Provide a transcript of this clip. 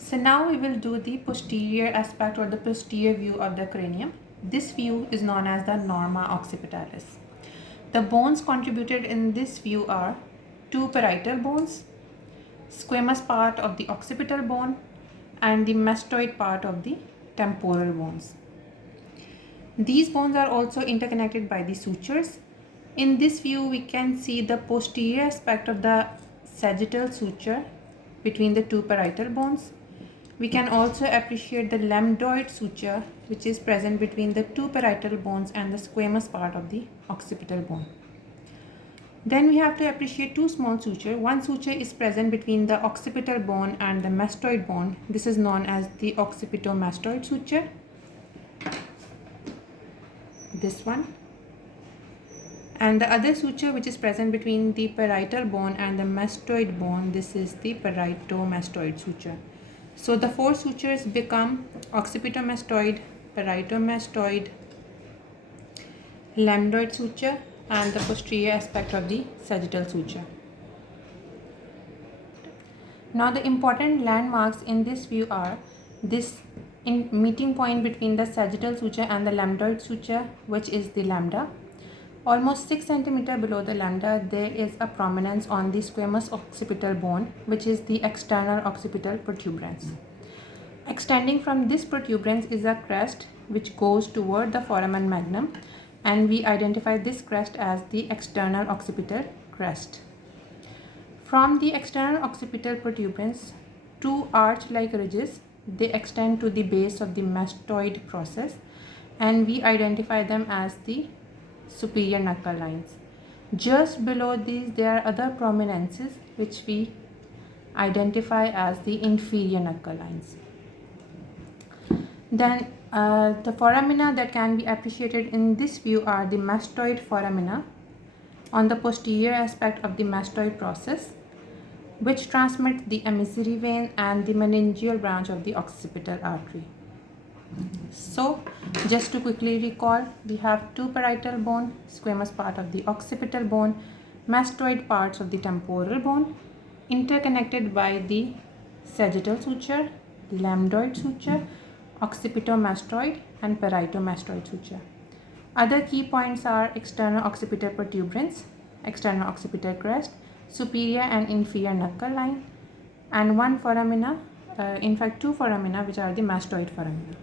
So now we will do the posterior aspect or the posterior view of the cranium. This view is known as the Norma Occipitalis. The bones contributed in this view are two parietal bones, squamous part of the occipital bone, and the mastoid part of the temporal bones. These bones are also interconnected by the sutures. In this view, we can see the posterior aspect of the sagittal suture between the two parietal bones. We can also appreciate the lambdoid suture, which is present between the two parietal bones and the squamous part of the occipital bone. Then we have to appreciate two small sutures. One suture is present between the occipital bone and the mastoid bone. This is known as the occipitomastoid suture. This one. And the other suture which is present between the parietal bone and the mastoid bone, this is the parietomastoid suture. So the four sutures become occipitomastoid, parietomastoid, lambdoid suture, and the posterior aspect of the sagittal suture. Now the important landmarks in this view are this meeting point between the sagittal suture and the lambdoid suture, which is the lambda. Almost 6 cm below the lambda, there is a prominence on the squamous occipital bone, which is the external occipital protuberance. Extending from this protuberance is a crest which goes toward the foramen magnum, and we identify this crest as the external occipital crest. From the external occipital protuberance, two arch-like ridges, they extend to the base of the mastoid process, and we identify them as the superior knuckle lines. Just below these, there are other prominences which we identify as the inferior knuckle lines. Then the foramina that can be appreciated in this view are the mastoid foramina on the posterior aspect of the mastoid process, which transmit the emissary vein and the meningeal branch of the occipital artery. So just to quickly recall, we have two parietal bone, squamous part of the occipital bone, mastoid parts of the temporal bone, interconnected by the sagittal suture, lambdoid suture, occipitomastoid, and parietomastoid suture. Other key points are external occipital protuberance, external occipital crest, superior and inferior knuckle line, and one foramina, in fact two foramina, which are the mastoid foramina.